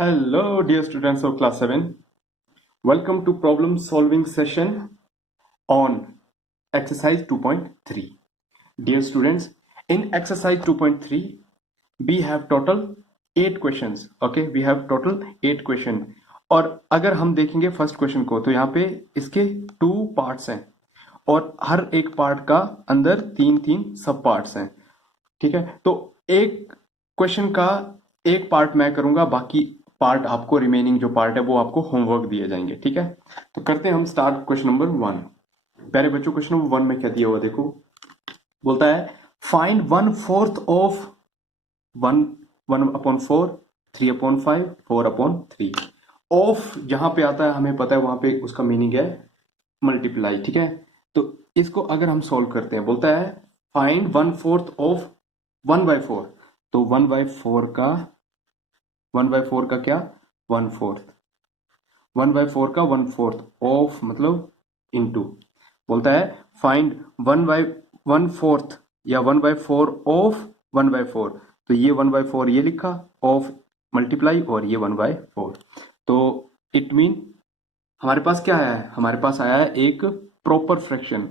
Hello, dear students of class 7. Welcome to problem solving session on exercise 2.3. Dear students, in exercise 2.3, we have total 8 questions. Okay, we have total 8 question. और अगर हम देखेंगे first question को तो यहाँ पे इसके 2 पार्ट्स हैं और हर एक पार्ट का अंदर 3 सब पार्ट्स हैं. ठीक है, तो एक क्वेश्चन का एक पार्ट मैं करूंगा, बाकी पार्ट आपको रिमेनिंग जो पार्ट है वो आपको होमवर्क दिए जाएंगे. ठीक है, तो करते हैं हम स्टार्ट. Question number 1. प्यारे बच्चों, क्वेश्चन नंबर 1 में क्या दिया हुआ देखो. बोलता है फाइंड 1/4 ऑफ 1/4, 3/5, 4/3. ऑफ जहां पे आता है हमें पता है, वहां पे उसका मीनिंग है मल्टीप्लाई. ठीक है, तो इसको अगर हम सॉल्व करते हैं, बोलता है फाइंड 1/4 ऑफ 1/4. तो 1/4 का 1/4 का क्या 1/4, 1/4 का 1/4 ऑफ मतलब इनटू. बोलता है फाइंड 1/4 या 1/4 ऑफ 1/4. तो ये 1/4 ये लिखा, ऑफ मल्टीप्लाई और ये 1/4. तो इट मीन हमारे पास क्या आया है, हमारे पास आया है एक प्रॉपर फ्रैक्शन.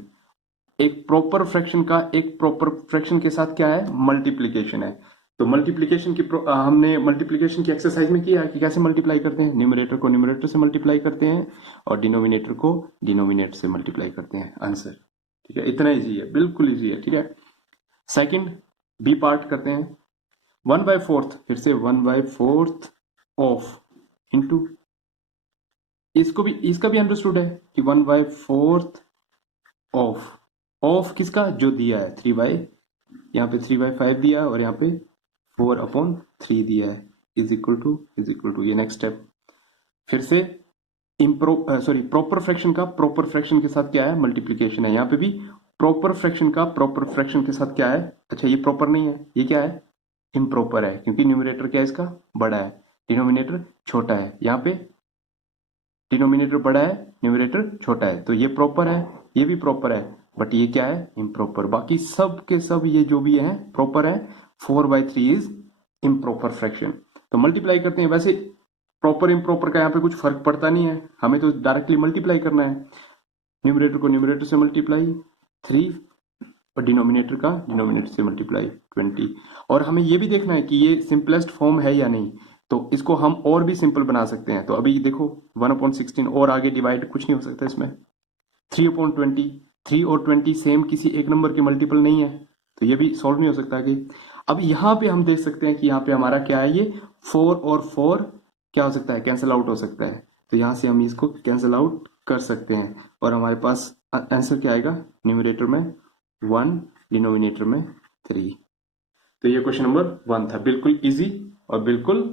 एक प्रॉपर फ्रैक्शन का एक प्रॉपर फ्रैक्शन के साथ क्या है, मल्टीप्लीकेशन है. तो मल्टीप्लीकेशन की हमने मल्टीप्लीकेशन की एक्सरसाइज में किया है कि कैसे मल्टीप्लाई करते हैं. न्यूमरेटर को न्यूमरेटर से मल्टीप्लाई करते हैं और डिनोमिनेटर को डिनोमिनेटर से मल्टीप्लाई करते हैं. आंसर. ठीक है, इतना इजी है, बिल्कुल इजी है. ठीक है, सेकंड बी पार्ट करते हैं. 1/4, फिर से 1/4 ऑफ इंटू. इसको भी, इसका भी अंडरस्टूड है कि 1/4 ऑफ किसका, जो दिया है 3 यहाँ पे 3/5 दिया और यहाँ पे 4/3 दिया है, इज इक्वल टू ये नेक्स्ट स्टेप. फिर से प्रॉपर फ्रैक्शन का प्रॉपर फ्रैक्शन के साथ क्या है, मल्टीप्लीकेशन है. यहाँ पे भी प्रॉपर फ्रैक्शन का प्रॉपर फ्रैक्शन के साथ क्या है, अच्छा ये प्रॉपर नहीं है, ये क्या है, इम्प्रॉपर है, क्योंकि न्यूमरेटर क्या है इसका, बड़ा है, डिनोमिनेटर छोटा है. यहाँ पे डिनोमिनेटर बड़ा है, न्यूमरेटर छोटा है, तो ये प्रॉपर है, ये भी प्रॉपर है, बट ये क्या है, इम्प्रॉपर. बाकी सब के सब ये जो भी है प्रॉपर है. 4/3 इज इम्प्रॉपर फ्रैक्शन. तो मल्टीप्लाई करते हैं. वैसे प्रॉपर इम्प्रॉपर का यहाँ पे कुछ फर्क पड़ता नहीं है, हमें तो डायरेक्टली मल्टीप्लाई करना है. न्यूमरेटर को न्यूमरेटर से मल्टीप्लाई 3 और डिनोमिनेटर का डिनोमिनेटर से मल्टीप्लाई 20. और हमें ये भी देखना है कि ये सिंपलेस्ट फॉर्म है या नहीं, तो इसको हम और भी सिंपल बना सकते हैं. तो अभी देखो 1/16 और आगे डिवाइड कुछ नहीं हो सकता इसमें. 3/20, 3 और 20 सेम किसी एक नंबर के मल्टीपल नहीं है, तो ये भी सॉल्व नहीं हो सकता आगे. अब यहाँ पे हम देख सकते हैं कि यहाँ पे हमारा क्या है, ये 4 और 4 क्या हो सकता है, कैंसिल आउट हो सकता है. तो यहाँ से हम इसको कैंसिल आउट कर सकते हैं और हमारे पास आंसर क्या आएगा, न्यूमरेटर में 1, डिनोमिनेटर में 3. तो ये क्वेश्चन नंबर 1 था. बिल्कुल इजी और बिल्कुल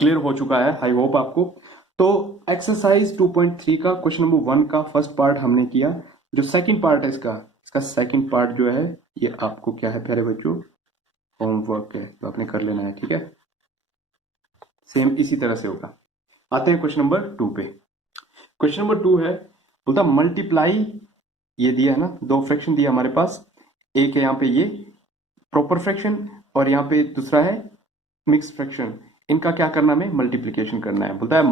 क्लियर हो चुका है, आई होप आपको. तो एक्सरसाइज 2.3 का क्वेश्चन नंबर 1 का फर्स्ट पार्ट हमने किया. जो सेकंड पार्ट है इसका सेकंड पार्ट जो है, ये आपको क्या है प्यारे बच्चों, होमवर्क है, तो आपने कर लेना है. ठीक है, सेम इसी तरह से होगा. आते हैं क्वेश्चन नंबर 2 पे. क्वेश्चन नंबर 2 है, बोलता मल्टीप्लाई, ये दिया है ना, 2 फ्रैक्शन दिया हमारे पास. एक है यहाँ पे ये प्रॉपर फ्रैक्शन और यहाँ पे दूसरा है मिक्स फ्रैक्शन. इनका क्या करना है, मल्टीप्लीकेशन करना है. बोलता है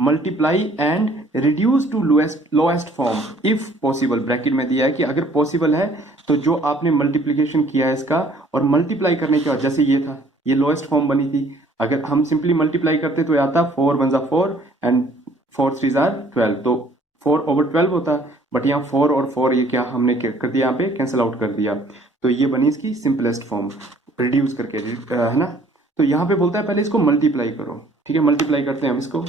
multiply and reduce to lowest form if possible. Bracket में दिया है कि अगर पॉसिबल है तो जो आपने मल्टीप्लीकेशन किया है इसका और मल्टीप्लाई करने के बाद, जैसे ये था, ये लोएस्ट फॉर्म बनी थी, अगर हम सिंपली मल्टीप्लाई करते तो आता 4 1 4 एंड 4 3 12, तो 4/12 होता. बट यहाँ 4 और 4 ये क्या हमने क्या कर दिया, यहाँ पे कैंसिल आउट कर दिया. तो ये बनी इसकी सिंपलेस्ट फॉर्म, रिड्यूस करके, है ना. तो यहाँ पे बोलता है पहले इसको मल्टीप्लाई करो. ठीक है, मल्टीप्लाई करते हैं हम इसको.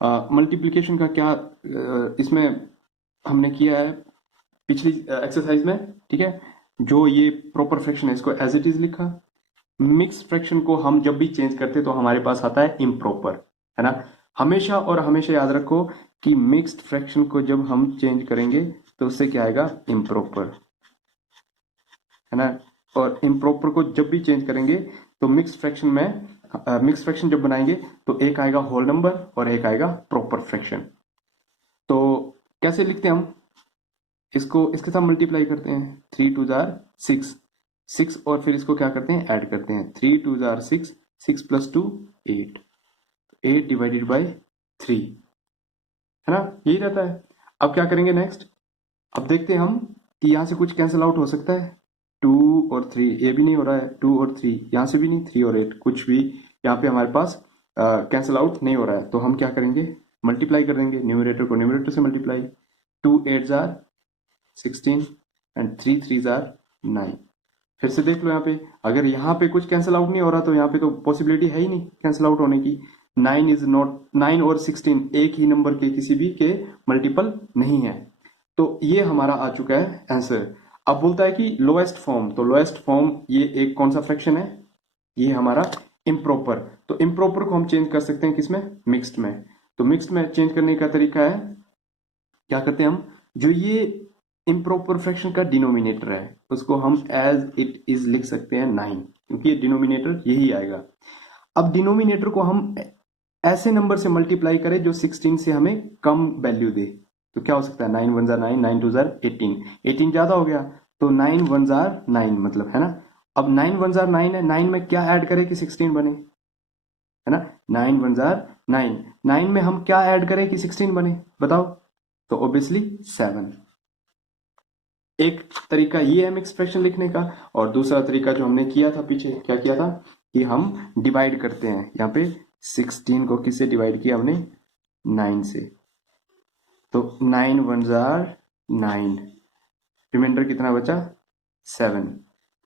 मल्टीप्लीकेशन का क्या इसमें हमने किया है पिछली एक्सरसाइज में. ठीक है, जो ये प्रॉपर फ्रैक्शन है इसको एज इट इज लिखा. मिक्स फ्रैक्शन को हम जब भी चेंज करते तो हमारे पास आता है इम्प्रॉपर, है ना. हमेशा और हमेशा याद रखो कि मिक्स्ड फ्रैक्शन को जब हम चेंज करेंगे तो उससे क्या आएगा, इम्प्रॉपर, है ना. और इम्प्रॉपर को जब भी चेंज करेंगे तो मिक्स फ्रैक्शन जब बनाएंगे तो एक आएगा होल नंबर और एक आएगा प्रॉपर फ्रैक्शन. तो कैसे लिखते हैं हम इसको, इसके साथ मल्टीप्लाई करते हैं. 3 2 6, 6 और फिर इसको क्या करते हैं, ऐड करते हैं। 3 2 जार 6, 6 प्लस 2 8, 8 डिवाइडेड बाई 3, है ना, यही रहता है। अब क्या करेंगे नेक्स्ट, अब देखते हैं हम कि यहां से कुछ कैंसिल आउट हो सकता है। 2 और 3 ये भी नहीं हो रहा है, 2 और 3 यहां से भी नहीं, 3 और 8 कुछ भी यहाँ पे हमारे पास कैंसिल आउट नहीं हो रहा है। तो हम क्या करेंगे, मल्टीप्लाई कर देंगे, न्यूमरेटर को न्यूमरेटर से मल्टीप्लाई। 2 8 jar 16 and 3 3 jar 9। फिर से देख लो यहाँ पे, अगर यहाँ पे कुछ कैंसिल आउट नहीं हो रहा तो यहाँ पे तो पॉसिबिलिटी है ही नहीं कैंसिल आउट होने की। 9 इज नॉट, 9 और 16 एक ही नंबर के किसी भी के मल्टीपल नहीं है। तो ये हमारा आ चुका है आंसर। अब बोलता है कि लोएस्ट फॉर्म, तो लोएस्ट फॉर्म ये एक कौन सा फ्रैक्शन है, ये हमारा इम्प्रॉपर। तो इम्प्रॉपर को हम चेंज कर सकते हैं किसमें, मिक्स्ड में। तो मिक्स्ड में चेंज करने का तरीका है, क्या करते हैं हम, जो ये इम्प्रॉपर फ्रैक्शन का डिनोमिनेटर है उसको हम एज इट इज लिख सकते हैं 9, क्योंकि ये डिनोमिनेटर यही आएगा। अब डिनोमिनेटर को हम ऐसे नंबर से मल्टीप्लाई करें जो 16 से हमें कम वैल्यू दे। तो क्या हो सकता है, 9 1 जार 9, 9 2 जार 18, 18 ज्यादा हो गया तो 9 1 जार 9 मतलब, है ना। अब 9 1 जार 9 है, 9 में क्या ऐड करें कि 16 बने, है ना। 9 1 जार 9, 9 में हम क्या ऐड करें कि 16 बने, बताओ। तो ऑब्वियसली 7। एक तरीका ये है मिक्स फ्रैक्शन लिखने का, और दूसरा तरीका जो हमने किया था पीछे, क्या किया था कि हम डिवाइड करते हैं। यहाँ पे 16 को किससे डिवाइड किया हमने, 9 से। तो 9 1 जार 9, रिमाइंडर कितना बचा, 7।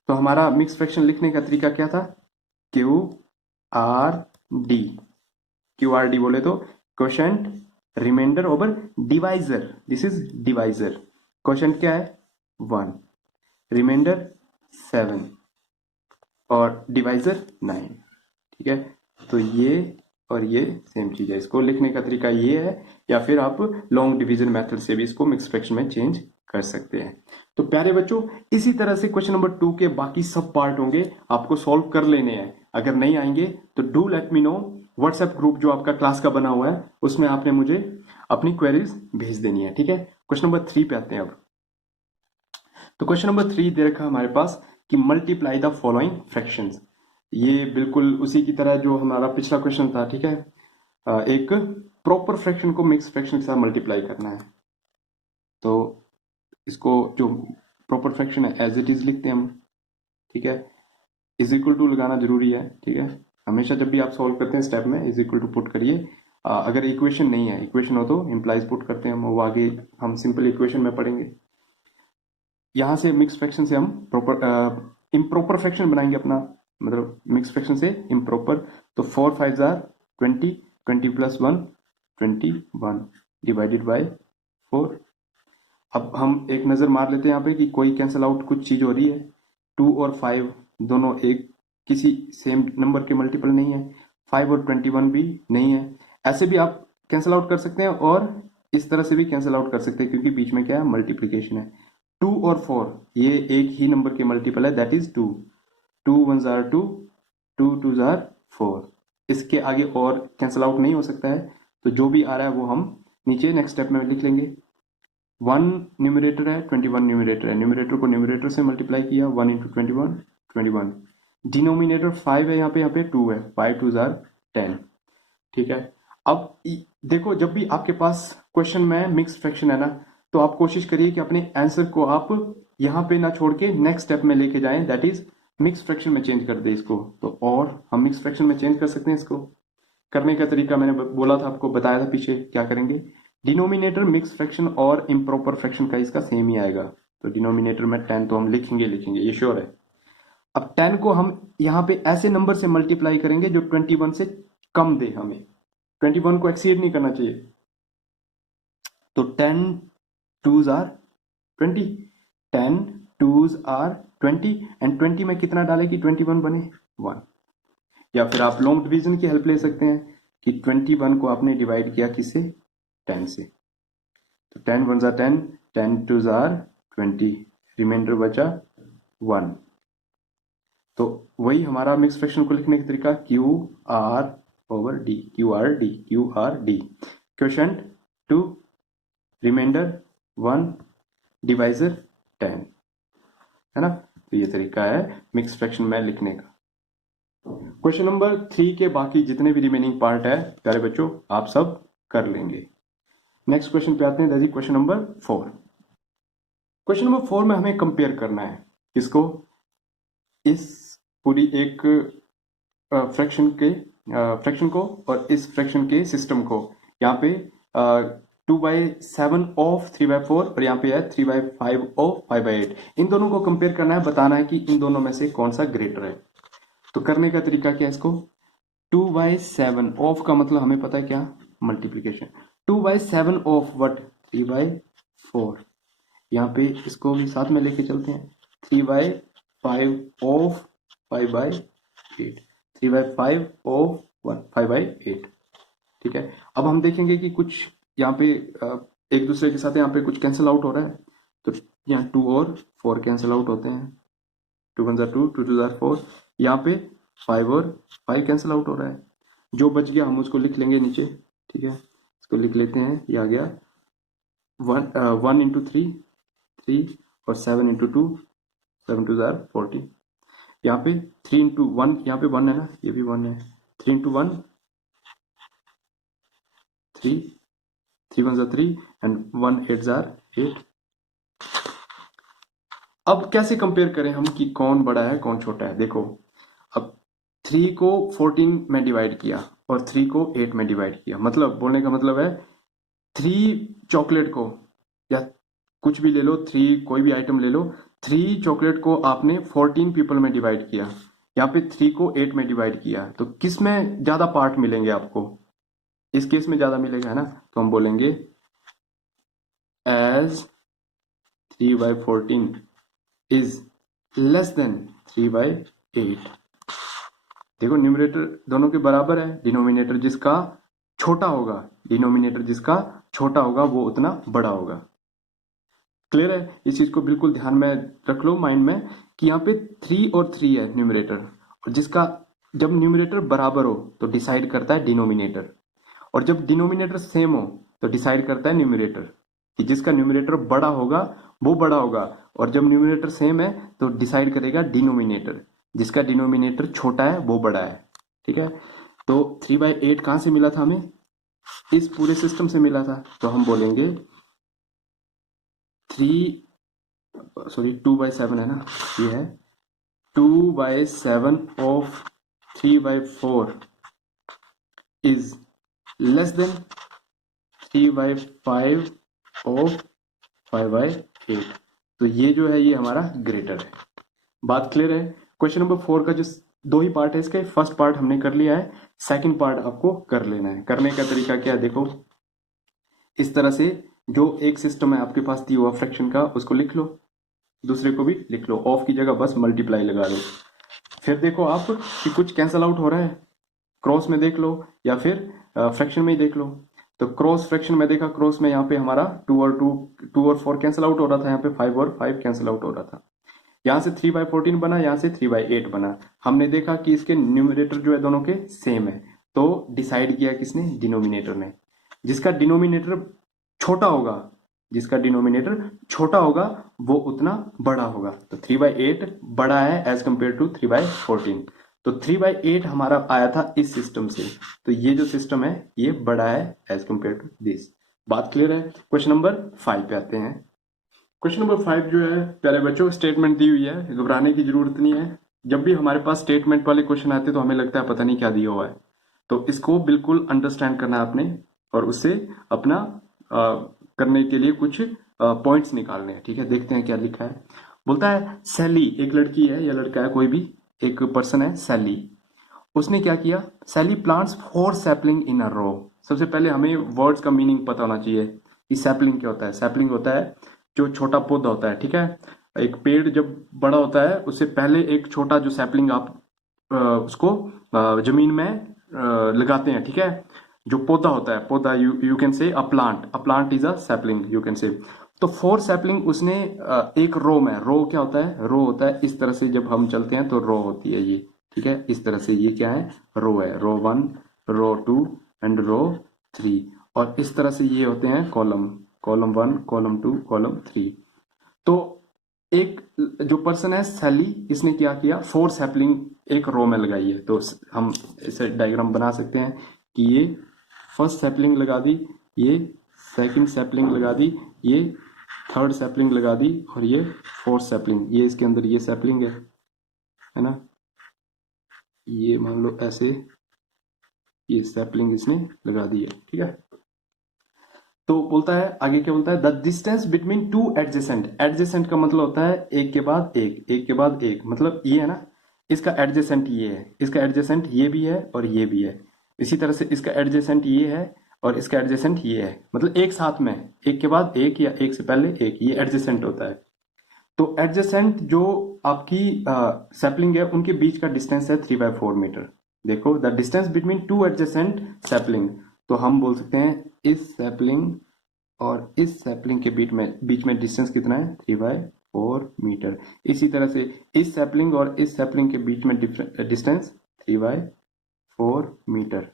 तो हमारा मिक्स फ्रैक्शन लिखने का तरीका क्या था, Q R D. Q R D बोले तो quotient, remainder over divisor, this is divisor. Quotient क्या है 1, रिमाइंडर 7 और डिवाइजर 9, ठीक है। तो ये और ये सेम चीज है, इसको लिखने का तरीका ये है, या फिर आप लॉन्ग डिवीजन मेथड से भी इसको मिक्स फ्रैक्शन में चेंज कर सकते हैं। तो प्यारे बच्चों, इसी तरह से क्वेश्चन नंबर 2 के बाकी सब पार्ट होंगे आपको सॉल्व कर लेने हैं। अगर नहीं आएंगे तो do let me know, WhatsApp group जो आपका क्लास का बना हुआ है उसमें आपने मुझे अपनी क्वेरीज भेज देनी है, ठीक है। क्वेश्चन नंबर 3 पे आते हैं अब। तो क्वेश्चन नंबर 3 दे रखा है हमारे पास कि मल्टीप्लाई द फॉलोइंग फ्रैक्शंस। ये बिल्कुल उसी की तरह जो हमारा पिछला क्वेश्चन था, ठीक है। एक प्रॉपर फ्रैक्शन को मिक्स फ्रैक्शन के साथ मल्टीप्लाई करना है। तो इसको जो प्रॉपर फ्रैक्शन है एज इट इज लिखते हैं हम, ठीक है। इज इक्वल टू लगाना जरूरी है, ठीक है। हमेशा जब भी आप सॉल्व करते हैं स्टेप में इज इक्वल टू पुट करिए। अगर इक्वेशन नहीं है, इक्वेशन हो तो इम्प्लाइज पुट करते हैं हम, वो आगे हम सिंपल इक्वेशन में पढ़ेंगे। यहां से मिक्स फ्रैक्शन से हम प्रॉपर इम्प्रॉपर फ्रैक्शन बनाएंगे अपना, मतलब मिक्स फ्रैक्शन से इम्प्रॉपर। तो 4 5 जार 20, 20 प्लस 1 21 डिवाइडेड बाय 4। अब हम एक नजर मार लेते हैं यहाँ पे कि कोई कैंसिल आउट कुछ चीज हो रही है। 2 और 5 दोनों एक किसी सेम नंबर के मल्टीपल नहीं है, 5 और 21 भी नहीं है। ऐसे भी आप कैंसिल आउट कर सकते हैं और इस तरह से भी कैंसिल आउट कर सकते हैं, क्योंकि बीच में क्या है, मल्टीप्लीकेशन है। 2 और 4 ये एक ही नंबर के मल्टीपल है, दैट इज 2। 2 1 jar 2, 2 2 jar 4। इसके आगे और कैंसिल आउट नहीं हो सकता है। तो जो भी आ रहा है वो हम नीचे नेक्स्ट स्टेप में लिख लेंगे। 1 न्यूमरेटर है, 21 न्यूमरेटर है, न्यूमरेटर को न्यूमरेटर से मल्टीप्लाई किया, 1 इंटू 21 21। डिनोमिनेटर 5 है, यहाँ पे 2 है, 5 2 जार 10, ठीक है। अब देखो, जब भी आपके पास क्वेश्चन में मिक्स फ्रैक्शन है ना, तो आप कोशिश करिए कि अपने आंसर को आप यहां पे ना छोड़ के नेक्स्ट स्टेप में लेके जाएं, दैट इज मिक्स फ्रैक्शन में चेंज कर दे इसको। तो और हम मिक्स फ्रैक्शन में चेंज कर सकते हैं इसको। करने का तरीका मैंने बोला था आपको, बताया था पीछे, क्या करेंगे, डिनोमिनेटर मिक्स फ्रैक्शन और इम्प्रॉपर फ्रैक्शन का इसका सेम ही आएगा। तो डिनोमिनेटर में 10 तो हम लिखेंगे लिखेंगे, ये श्योर है। अब 10 को हम यहां पे ऐसे नंबर से मल्टीप्लाई करेंगे जो 21 से कम दे, हमें 21 को एक्सीड नहीं करना चाहिए। तो 10 2s are 20, 10 2s are 20 and 20 में कितना डाले कि 21 बने 1। या फिर आप लॉन्ग डिवीजन की हेल्प ले सकते हैं कि 21 को आपने डिवाइड किया किससे, 10 से। तो 10 1 जार 10, 10 2s आर 20, रिमाइंडर बचा 1। तो वही हमारा मिक्स फ्रैक्शन को लिखने का तरीका, Q R over D, Q R D, Q R D. Quotient 2, remainder 1, divisor 10, है ना। तो ये तरीका है मिक्स फ्रैक्शन में लिखने का। क्वेश्चन नंबर 3 के बाकी जितने भी रिमेनिंग पार्ट है प्यारे बच्चों आप सब कर लेंगे। नेक्स्ट क्वेश्चन पे आते हैं, that is question number 4। Question number 4 में हमें कंपेयर करना है किसको, इस पूरी एक फ्रैक्शन को और इस फ्रैक्शन के सिस्टम को। यहाँ पे 2/7 ऑफ 3/4 और यहाँ पे है 3/5 ऑफ 5/8। इन दोनों को कंपेयर करना है, बताना है कि इन दोनों में से कौन सा ग्रेटर है। तो करने का तरीका क्या है इसको, 2/7 ऑफ का मतलब हमें पता है क्या, मल्टीप्लीकेशन। 2/7 of what 3/4। यहाँ पे इसको भी साथ में लेके चलते हैं, 3/5 ऑफ 5/8, 3/5 ऑफ 5/8। ठीक है, अब हम देखेंगे कि कुछ यहाँ पे एक दूसरे के साथ यहाँ पे कुछ कैंसिल आउट हो रहा है। तो यहाँ 2 और 4 कैंसिल आउट होते हैं, 2 1 2 2 2 4। यहाँ पे 5 और 5 कैंसिल आउट हो रहा है, जो बच गया हम उसको लिख लेंगे नीचे। ठीक है, इसको लिख लेते हैं, ये आ गया 1 इंटू 3 और 7 इंटू 2 7 2 14। यहाँ पे 3 इंटू 1, यहाँ पे 1 है ना, ये भी 1 है, 3 इंटू 1 3 3 1 3 एंड 1 8 8। अब कैसे कंपेयर करें हम कि कौन बड़ा है कौन छोटा है। देखो अब 3 को 14 में डिवाइड किया और 3 को 8 में डिवाइड किया, मतलब बोलने का मतलब है 3 चॉकलेट को, या कुछ भी ले लो, 3 कोई भी आइटम ले लो, 3 चॉकलेट को आपने 14 पीपल में डिवाइड किया, यहाँ पे 3 को 8 में डिवाइड किया, तो किस में ज्यादा पार्ट मिलेंगे आपको, इस केस में ज्यादा मिलेगा है ना। तो हम बोलेंगे एज 3/14 इज लेस देन 3/8। देखो न्यूमरेटर दोनों के बराबर है, डिनोमिनेटर जिसका छोटा होगा, डिनोमिनेटर जिसका छोटा होगा वो उतना बड़ा होगा। क्लियर है, इस चीज को बिल्कुल ध्यान में रख लो माइंड में कि यहाँ पे 3 और 3 है न्यूमरेटर, और जिसका जब न्यूमरेटर बराबर हो तो डिसाइड करता है डिनोमिनेटर, और जब डिनोमिनेटर सेम हो तो डिसाइड करता है न्यूमरेटर, कि जिसका न्यूमरेटर बड़ा होगा वो बड़ा होगा, और जब न्यूमरेटर सेम है तो डिसाइड करेगा डिनोमिनेटर, जिसका डिनोमिनेटर छोटा है वो बड़ा है। ठीक है, तो 3/8 कहां से मिला था हमें, इस पूरे सिस्टम से मिला था, तो हम बोलेंगे 2/7 है ना, ये है 2/7 of 3/4 is less than 3/5 of 5/8। तो ये जो है ये हमारा ग्रेटर है। बात क्लियर है। क्वेश्चन नंबर 4 का जो 2 ही पार्ट है इसके, फर्स्ट पार्ट हमने कर लिया है, सेकंड पार्ट आपको कर लेना है। करने का तरीका क्या है, देखो इस तरह से जो एक सिस्टम है आपके पास दिया हुआ फ्रैक्शन का, उसको लिख लो, दूसरे को भी लिख लो, ऑफ की जगह बस मल्टीप्लाई लगा लो। फिर देखो आप कि कुछ कैंसल आउट हो रहा है, क्रॉस में देख लो या फिर फ्रैक्शन में ही देख लो। तो क्रॉस फ्रैक्शन में देखा, क्रॉस में यहाँ पे हमारा 2 और 4 कैंसिल आउट हो रहा था, यहाँ पे 5 और 5 कैंसिल आउट हो रहा था। यहाँ से 3/14 बना, यहाँ से 3/8 बना। हमने देखा कि इसके न्यूमरेटर जो है दोनों के सेम है, तो डिसाइड किया किसने, डिनोमिनेटर ने। जिसका डिनोमिनेटर छोटा होगा, जिसका डिनोमिनेटर छोटा होगा वो उतना बड़ा होगा। तो 3/8 बड़ा है एज कंपेयर टू 3/14। तो 3/8 हमारा आया था इस सिस्टम से, तो ये जो सिस्टम है ये बड़ा है एज कंपेयर टू दिस। बात क्लियर है। क्वेश्चन नंबर 5 पे आते हैं। क्वेश्चन नंबर 5 जो है प्यारे बच्चों, स्टेटमेंट दी हुई है, घबराने की जरूरत नहीं है। जब भी हमारे पास स्टेटमेंट वाले क्वेश्चन आते हैं तो हमें लगता है पता नहीं क्या दिया हुआ है, तो इसको बिल्कुल अंडरस्टैंड करना है आपने, और उससे अपना करने के लिए कुछ पॉइंट्स निकालने हैं। ठीक है, देखते हैं क्या लिखा है। बोलता है सैली, एक लड़की है या लड़का है, कोई भी एक पर्सन है सैली, उसने क्या किया, सैली प्लांट्स 4 सैपलिंग इन अ रो। सबसे पहले हमें वर्ड्स का मीनिंग पता होना चाहिए कि सैपलिंग क्या होता है। सैपलिंग होता है जो छोटा पौधा होता है। ठीक है, एक पेड़ जब बड़ा होता है उससे पहले एक छोटा जो सैपलिंग आप उसको जमीन में लगाते हैं। ठीक है, जो पौधा होता है, पौधा you can say a plant is a sapling you can say. तो 4 सैपलिंग उसने एक रो में, रो क्या होता है, रो होता है इस तरह से, जब हम चलते हैं तो रो होती है ये। ठीक है, इस तरह से ये क्या है, रो है, रो 1 रो 2 एंड रो 3, और इस तरह से ये होते हैं कॉलम, कॉलम 1 कॉलम 2 कॉलम 3। तो एक जो पर्सन है सैली, इसने क्या किया, 4 सैपलिंग एक रो में लगाई है। तो हम इसे डायग्राम बना सकते हैं कि ये फर्स्ट सैपलिंग लगा दी, ये सेकंड सैपलिंग लगा दी, ये थर्ड सैपलिंग लगा दी, और ये फोर्थ सैपलिंग, ये इसके अंदर ये सैपलिंग है ना, ये मान लो ऐसे ये सैपलिंग इसने लगा दी है, ठीक है। तो बोलता है आगे, क्या बोलता है, the distance between two adjacent. Adjacent का मतलब होता है एक के बाद एक, एक के बाद एक, मतलब ये है ना, इसका एडजेसेंट ये है, इसका एडजेसेंट ये भी है और ये भी है। इसी तरह से इसका एडजेसेंट ये है और इसका एडजेसेंट ये है, मतलब एक साथ में, एक के बाद एक या एक से पहले एक, ये एडजेसेंट होता है। तो एडजेसेंट जो आपकी सैपलिंग है उनके बीच का डिस्टेंस है 3/4 मीटर। देखो, the distance between two adjacent sapling, तो हम बोल सकते हैं इस सैपलिंग और इस सैपलिंग के बीच में डिस्टेंस कितना है, 3/4 मीटर। इसी तरह से इस सैपलिंग और इस सैपलिंग के बीच में डिस्टेंस 3/4 मीटर।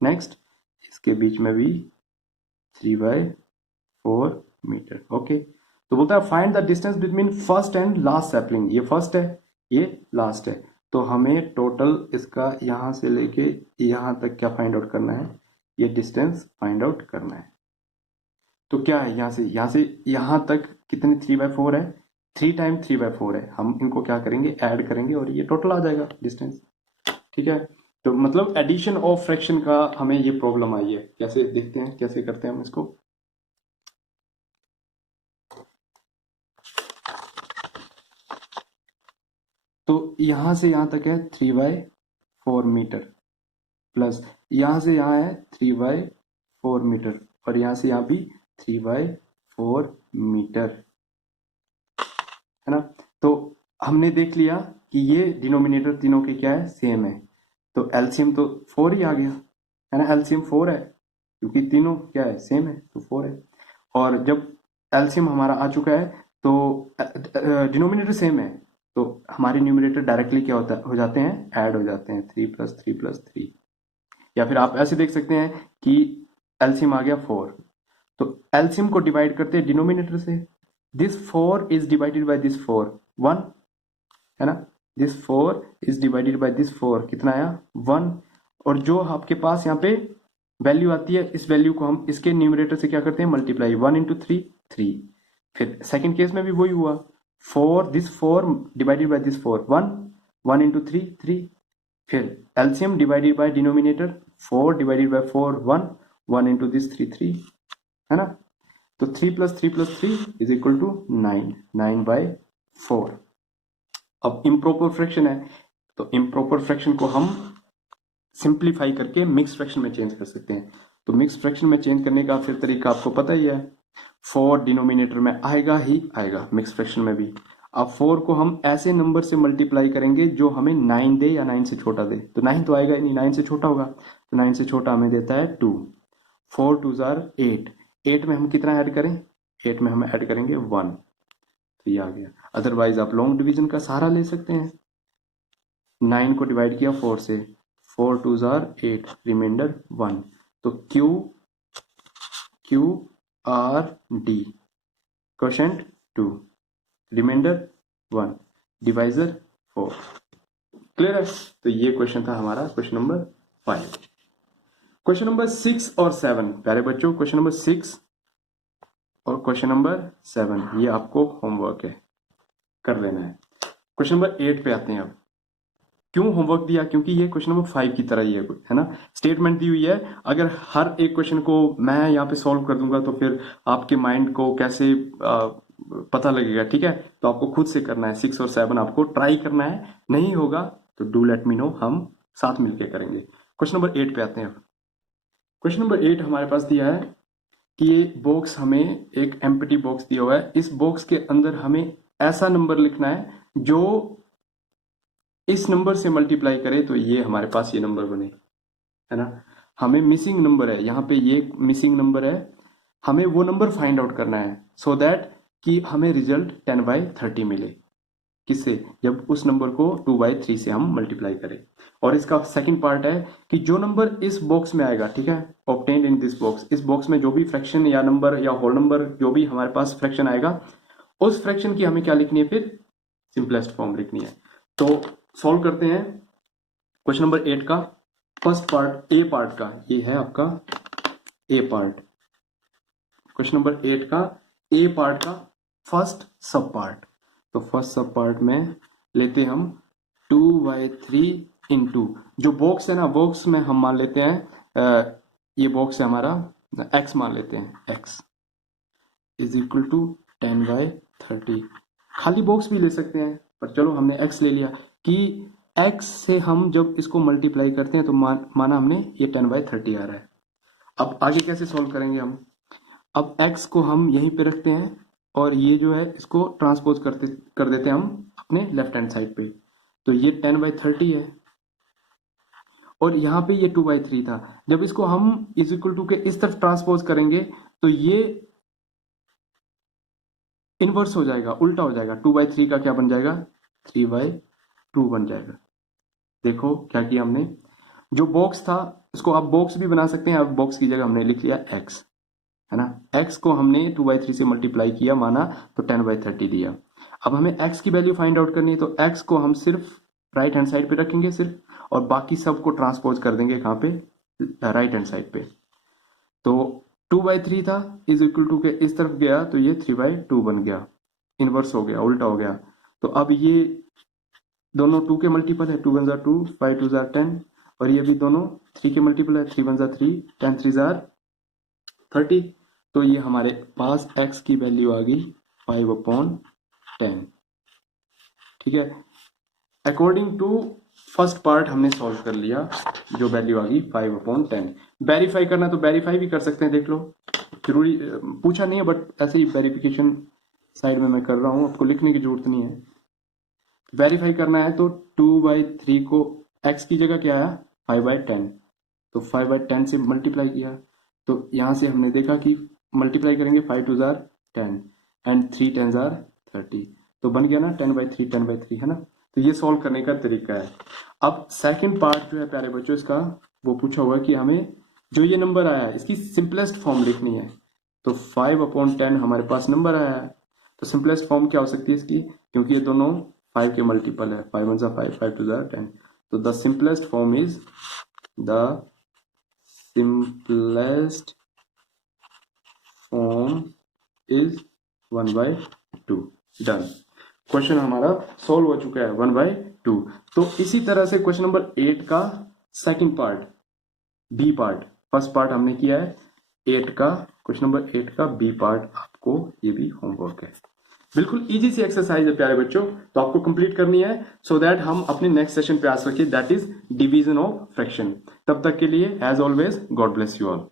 नेक्स्ट, इसके बीच में भी 3/4 मीटर। ओके, तो बोलता है find the distance between first and last sapling. ये फर्स्ट है, ये लास्ट है, तो हमें टोटल इसका यहां से लेके यहां तक क्या फाइंड आउट करना है, ये डिस्टेंस फाइंड आउट करना है। तो क्या है, यहां से यहां तक कितने 3/4 है, 3 टाइम 3/4 है। हम इनको क्या करेंगे, ऐड करेंगे और ये टोटल आ जाएगा डिस्टेंस, ठीक है। तो मतलब एडिशन ऑफ फ्रैक्शन का हमें ये प्रॉब्लम आई है। कैसे देखते हैं, कैसे करते हैं हम इसको। तो यहां से यहां तक है 3/4 मीटर, प्लस यहां से यहां है 3/4 मीटर, और यहां से यहां भी 3/4 मीटर, है ना। तो हमने देख लिया कि ये डिनोमिनेटर तीनों के क्या है, सेम है। तो एलसीएम तो 4 ही आ गया, है ना, एलसीएम 4 है क्योंकि तीनों क्या है, सेम है, तो 4 है। और जब एलसीएम हमारा आ चुका है तो डिनोमिनेटर सेम है, तो हमारे न्यूमरेटर डायरेक्टली क्या होता है, हो जाते हैं, ऐड हो जाते हैं, 3+3+3। या फिर आप ऐसे देख सकते हैं कि एलसीएम आ गया 4, तो एलसीएम को डिवाइड करते हैं डिनोमिनेटर से। This 4 is divided by this 4, 1, है ना। This 4 is divided by this 4, कितना आया, 1। और जो आपके पास यहाँ पे वैल्यू आती है, इस वैल्यू को हम इसके न्यूमरेटर से क्या करते हैं, मल्टीप्लाई, 1 × 3 3। फिर सेकंड केस में भी वही हुआ, 4 दिस 4 डिवाइडेड बाय दिस 4, 1, 1 × 3 3। फिर LCM divided by denominator, 4 divided by 4, 1, 1 × this 3 3, है ना। तो 3+3+3 इज इक्वल टू 9, 9/4। अब इम्प्रॉपर फ्रैक्शन है, तो इम्प्रॉपर फ्रैक्शन को हम सिंप्लीफाई करके मिक्स फ्रैक्शन में चेंज कर सकते हैं। तो मिक्स फ्रैक्शन में चेंज करने का फिर तरीका आपको पता ही है, 4 डिनोमिनेटर में आएगा ही आएगा मिक्स फ्रैक्शन में भी। अब 4 को हम ऐसे नंबर से मल्टीप्लाई करेंगे जो हमें 9 दे या 9 से छोटा दे। तो 9 तो आएगा ही नहीं, 9 से छोटा होगा, तो 9 से छोटा हमें देता है 2। 4 2 जार 8, 8 में हम कितना ऐड करें, 8 में हम ऐड करेंगे 1, तो ये आ गया। अदरवाइज आप लॉन्ग डिवीजन का सहारा ले सकते हैं। 9 को डिवाइड किया 4 से, 4 2 जार 8, रिमाइंडर 1, तो Q R D, quotient 2, remainder 1, divisor 4। Clear है। तो ये क्वेश्चन था हमारा क्वेश्चन नंबर 5। क्वेश्चन नंबर 6 और 7, प्यारे बच्चों, क्वेश्चन नंबर 6 और क्वेश्चन नंबर 7 ये आपको होमवर्क है, कर लेना है। क्वेश्चन नंबर 8 पे आते हैं। अब क्यों होमवर्क दिया, क्योंकि ये क्वेश्चन नंबर 5 की तरह ही है ना। स्टेटमेंट दी हुई है, अगर हर एक क्वेश्चन को मैं यहाँ पे सॉल्व कर दूंगा तो फिर आपके माइंड को कैसे पता लगेगा, ठीक है। तो आपको खुद से करना है, 6 और 7 आपको ट्राई करना है। नहीं होगा तो डू लेट मी नो, हम साथ मिलकर करेंगे। क्वेश्चन नंबर 8 पे आते हैं। क्वेश्चन नंबर 8 हमारे पास दिया है कि ये बॉक्स, हमें एक एम्प्टी बॉक्स दिया हुआ है, इस बॉक्स के अंदर हमें ऐसा नंबर लिखना है जो इस नंबर से मल्टीप्लाई करे तो ये हमारे पास ये नंबर बने, है ना। हमें मिसिंग नंबर है यहाँ पे, ये मिसिंग नंबर है, हमें वो नंबर फाइंड आउट करना है सो दैट कि हमें रिजल्ट 10/30 मिले। किससे, जब उस नंबर को 2/3 से हम मल्टीप्लाई करें। और इसका सेकंड पार्ट है कि जो नंबर इस बॉक्स में आएगा, ठीक है, ऑब्टेन्ड इन दिस बॉक्स, इस बॉक्स में जो भी फ्रैक्शन या नंबर या होल नंबर जो भी हमारे पास फ्रैक्शन आएगा, उस फ्रैक्शन की हमें क्या लिखनी है, फिर सिंपलेस्ट फॉर्म लिखनी है। तो सॉल्व करते हैं क्वेश्चन नंबर 8 का फर्स्ट पार्ट, ए पार्ट का, ये है आपका ए पार्ट, क्वेश्चन नंबर 8 का ए पार्ट का फर्स्ट सब पार्ट। तो फर्स्ट सब पार्ट में लेते हम 2/3 इंटू, जो बॉक्स है ना, बॉक्स में हम मान लेते हैं ये बॉक्स है हमारा, x मान लेते हैं, x इज इक्वल टू 10/30। खाली बॉक्स भी ले सकते हैं, पर चलो हमने x ले लिया कि x से हम जब इसको मल्टीप्लाई करते हैं तो माना हमने ये 10/30 आ रहा है। अब आगे कैसे सॉल्व करेंगे हम, अब x को हम यहीं पे रखते हैं और ये जो है इसको ट्रांसपोज कर देते हैं हम अपने लेफ्ट हैंड साइड पे। तो ये 10/30 है और यहाँ पे ये 2/3 था। जब इसको हम इज इक्वल टू के इस तरफ ट्रांसपोज करेंगे तो ये इनवर्स हो जाएगा, उल्टा हो जाएगा। 2/3 का क्या बन जाएगा, 3/2 बन जाएगा। देखो क्या किया हमने, जो बॉक्स था इसको आप बॉक्स भी बना सकते हैं। अब बॉक्स की जगह हमने लिख लिया x, है ना। x को हमने 2/3 से मल्टीप्लाई किया माना तो 10/30 दिया। अब हमें x की वैल्यू फाइंड आउट करनी है, तो x को हम सिर्फ राइट हैंड साइड पे रखेंगे सिर्फ, और बाकी सब को ट्रांसपोज कर देंगे कहाँ पे, राइट हैंड साइड पे। तो 2/3 था इज इक्वल टू के इस तरफ गया तो ये 3/2 बन गया, इनवर्स हो गया, उल्टा हो गया। तो अब ये दोनों 2 के मल्टीपल है, 2 1 जार 2, 5 2 जार 10, और ये भी दोनों 3 के मल्टीपल है, 3 1 जार 3, 10 3 जार 30। तो ये हमारे पास x की वैल्यू आ गई 5/10। ठीक है, अकॉर्डिंग टू फर्स्ट पार्ट हमने सॉल्व कर लिया, जो वैल्यू आ गई 5/10। वेरीफाई करना तो वेरीफाई भी कर सकते हैं, देख लो, जरूरी पूछा नहीं है बट ऐसे ही वेरिफिकेशन साइड में मैं कर रहा हूं, आपको लिखने की जरूरत नहीं है। वेरीफाई करना है तो 2/3 को x की जगह क्या आया 5/10, तो 5/10 से मल्टीप्लाई किया, तो यहां से हमने देखा कि मल्टीप्लाई करेंगे 5 2 जार 10 एंड 3 10 जार 30, तो बन गया ना 10/3 10/3, है ना। तो ये सॉल्व करने का तरीका है। अब सेकंड पार्ट जो है प्यारे बच्चों इसका, वो पूछा हुआ कि हमें जो ये नंबर आया है इसकी सिंपलेस्ट फॉर्म लिखनी है। तो 5/10 हमारे पास नंबर आया है, तो सिंपलेस्ट फॉर्म क्या हो सकती है इसकी, क्योंकि ये दोनों 5 के मल्टीपल है, 5 1 जार 5, 5 2 जार 10, तो the simplest form is form is 1/2। Done, question हमारा सॉल्व हो चुका है 1/2। तो इसी तरह से क्वेश्चन नंबर 8 का second part, B part, first part हमने किया है 8 का, क्वेश्चन नंबर 8 का बी पार्ट आपको ये भी होमवर्क है। बिल्कुल इजी सी एक्सरसाइज है प्यारे बच्चों, तो आपको कंप्लीट करनी है सो दैट हम अपने नेक्स्ट सेशन पे आ सके, that is division of fraction. तब तक के लिए as always God bless you all.